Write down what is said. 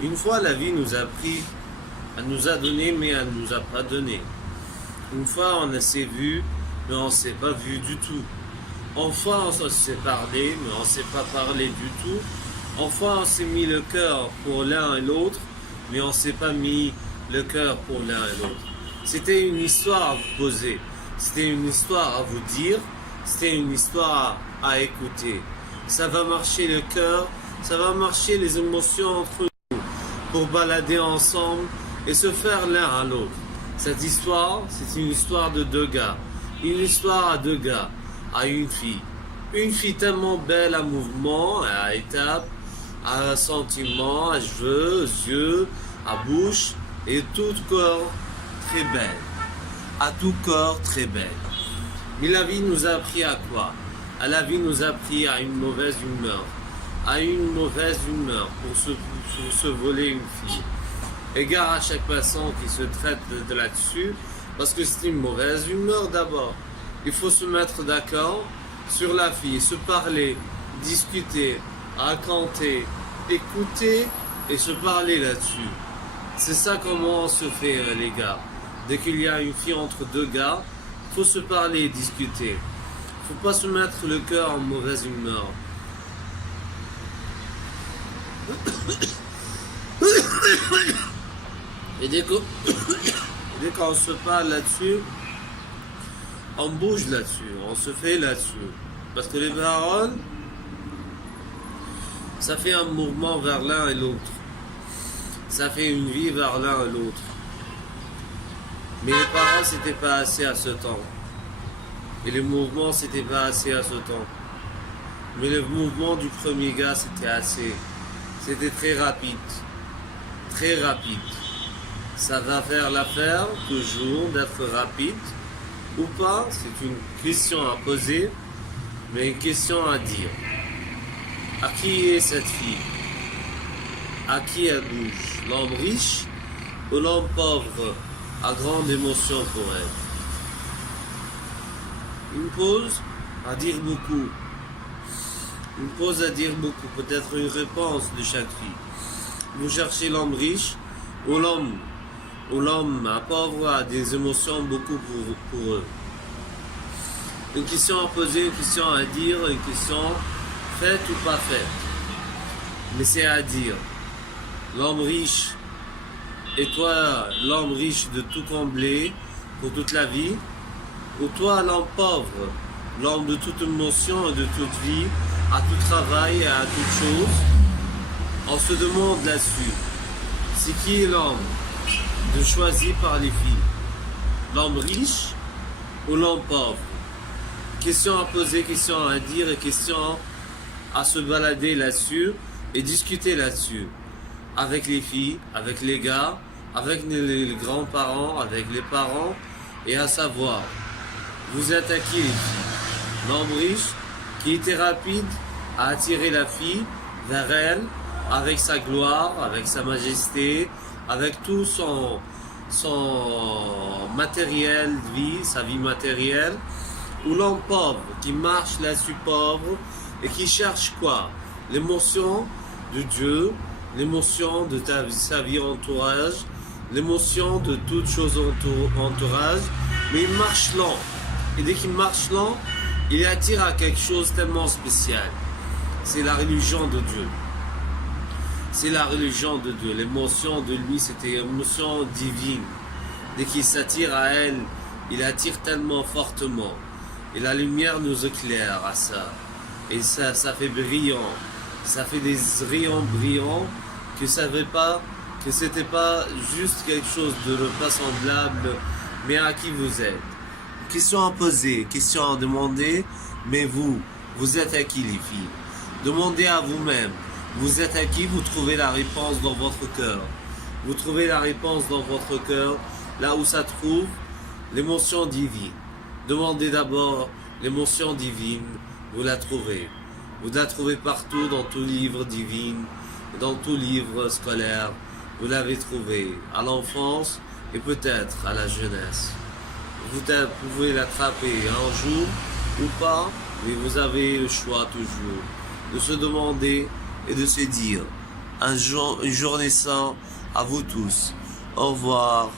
Une fois, la vie nous a pris, elle nous a donné, mais elle ne nous a pas donné. Une fois, on s'est vu, mais on ne s'est pas vu du tout. Une fois, on s'est parlé, mais on ne s'est pas parlé du tout. Une fois, on s'est mis le cœur pour l'un et l'autre, mais on ne s'est pas mis le cœur pour l'un et l'autre. C'était une histoire à vous poser. C'était une histoire à vous dire. C'était une histoire à écouter. Ça va marcher le cœur, ça va marcher les émotions entre nous pour balader ensemble et se faire l'un à l'autre. Cette histoire, c'est une histoire de deux gars. Une histoire à deux gars, à une fille. Une fille tellement belle à mouvement, à étapes, à sentiments, à cheveux, yeux, à bouche et tout corps très belle. À tout corps très belle. Mais la vie nous a appris à quoi? La vie nous a appris à une mauvaise humeur. À une mauvaise humeur pour se voler une fille. Égard à chaque passant qui se traite de là-dessus, parce que c'est une mauvaise humeur d'abord. Il faut se mettre d'accord sur la fille, se parler, discuter, raconter, écouter et se parler là-dessus. C'est ça comment on se fait les gars. Dès qu'il y a une fille entre deux gars, il faut se parler et discuter. Il ne faut pas se mettre le cœur en mauvaise humeur. Et dès qu'on se parle là-dessus, on bouge là-dessus, on se fait là-dessus. Parce que les paroles, ça fait un mouvement vers l'un et l'autre. Ça fait une vie vers l'un et l'autre. Mais les paroles, c'était pas assez à ce temps. Et les mouvements, c'était pas assez à ce temps. Mais le mouvement du premier gars, c'était assez. C'était très rapide. Très rapide. Ça va faire l'affaire toujours d'être rapide ou pas, c'est une question à poser, mais une question à dire. À qui est cette fille? À qui elle bouge? L'homme riche ou l'homme pauvre à grande émotion pour elle? Une pause à dire beaucoup. Une pause à dire beaucoup, peut-être une réponse de chaque fille. Vous cherchez l'homme riche ou l'homme pauvre a des émotions beaucoup pour eux. Une question à poser, une question à dire, une question faite ou pas faite. Mais c'est à dire. L'homme riche, et toi, l'homme riche de tout combler pour toute la vie, ou toi, l'homme pauvre, l'homme de toute émotion et de toute vie, à tout travail et à toute chose, on se demande là-dessus, c'est qui est l'homme de choisir par les filles? L'homme riche ou l'homme pauvre? Question à poser, question à dire et question à se balader là-dessus et discuter là-dessus. Avec les filles, avec les gars, avec les grands-parents, avec les parents et à savoir, vous êtes à qui les filles? L'homme riche qui était rapide à attirer la fille vers elle avec sa gloire, avec sa majesté, avec tout son matériel de vie, sa vie matérielle, ou l'homme pauvre qui marche là-dessus pauvre et qui cherche quoi? L'émotion de Dieu, l'émotion de sa vie entourage, l'émotion de toute chose entourage, mais il marche lent. Et dès qu'il marche lent, il attire à quelque chose tellement spécial. C'est la religion de Dieu. C'est la religion de Dieu. L'émotion de lui, c'était une émotion divine. Dès qu'il s'attire à elle, il attire tellement fortement. Et la lumière nous éclaire à ça. Et ça fait brillant. Ça fait des rayons brillants que c'était pas juste quelque chose de pas semblable, mais à qui vous êtes. Question à poser, question à demander, mais vous êtes à qui les filles? Demandez à vous-même. Vous êtes à qui? Vous trouvez la réponse dans votre cœur. Vous trouvez la réponse dans votre cœur, là où ça trouve l'émotion divine. Demandez d'abord l'émotion divine, vous la trouvez. Vous la trouvez partout dans tout livre divin, dans tout livre scolaire. Vous l'avez trouvée à l'enfance et peut-être à la jeunesse. Vous pouvez l'attraper un jour ou pas, mais vous avez le choix toujours de se demander et de se dire, une journée sans à vous tous. Au revoir.